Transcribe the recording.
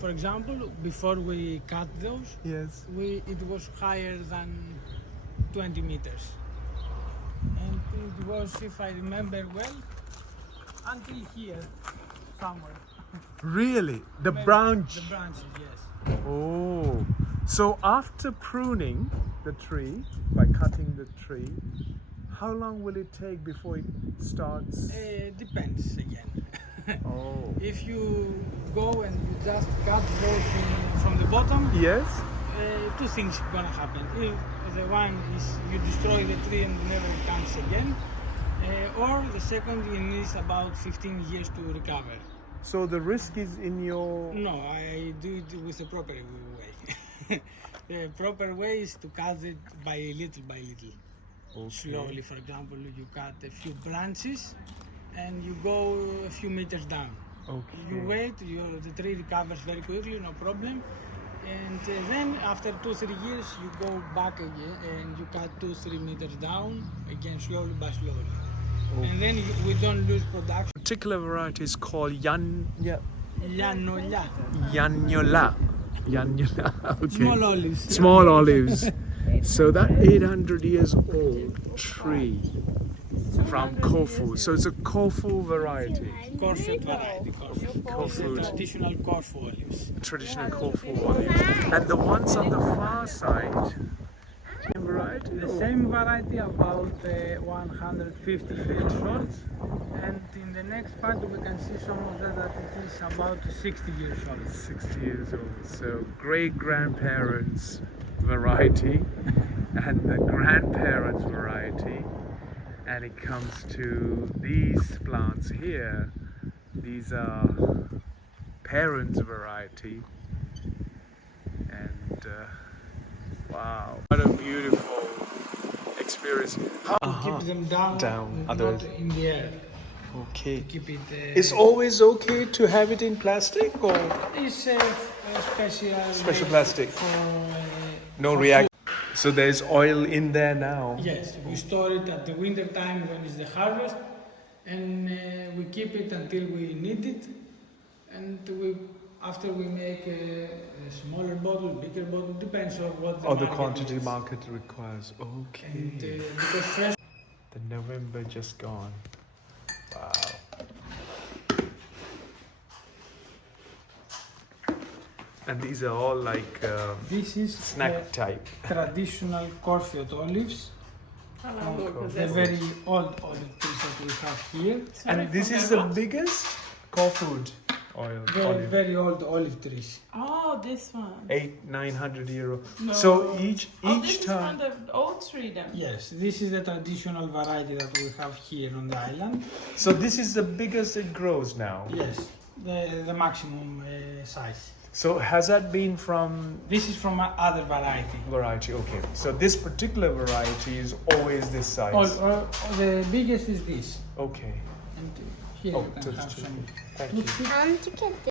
for example, before we cut those, Yes. it was higher than 20 meters. And it was, if I remember well, until here, somewhere. Really? The Maybe branch? The branches, yes. Oh. So after pruning the tree, by cutting the tree, how long will it take before it starts? Depends again. Oh. If you go and you just cut those from the bottom, Yes? two things gonna happen. If the one is you destroy the tree and never comes again, or the second it needs about 15 years to recover. So the risk is in your... No, I do it with the proper way. The proper way is to cut it by little by little. Okay. Slowly, for example, you cut a few branches and you go a few meters down. Okay. You wait, the tree recovers very quickly, no problem. And then after 2-3 years, you go back again and you cut 2-3 meters down, again slowly by slowly. Okay. And then we don't lose production. Particular variety is called Yannola. Yanyola. Yanyola. Okay. Small olives. Small olives. So that 800 years old tree from Corfu. So it's a Corfu variety. Corfu variety. Corfu. Traditional Corfu olives. Traditional Corfu olives. And the ones on the far side, same variety? The same variety, about 150 feet short, and in the next part we can see some of that it is about 60 years old. 60 years old. So great-grandparents variety and the grandparents variety, and it comes to these plants here. These are parents variety, and wow, what a beautiful experience. How Keep them down, not others. in the air. Okay. Keep it. It's always okay to have it in plastic, or It's a special plastic. For, no react. So there's oil in there now. yes, we store it at the winter time when it's the harvest, and we keep it until we need it, and after we make a smaller bottle, bigger bottle, depends on what the Or the market quantity needs. market requires. Okay. And because fresh. The November just gone. Wow. And these are all like This is snack type. traditional Corfu olives. The very old olive trees that we have here. And this is the biggest Corfu oil. Olive. Very old olive trees. Oh, this one. 800-900 euro. No. So each This time. is from the old tree then. Yes, this is the traditional variety that we have here on the island. So this is the biggest it grows now. Yes, the maximum size. So has that been from This is from other variety. variety? Okay. So this particular variety is always this size. The biggest is this. Okay. And here Oh, you can have some. thank you. To get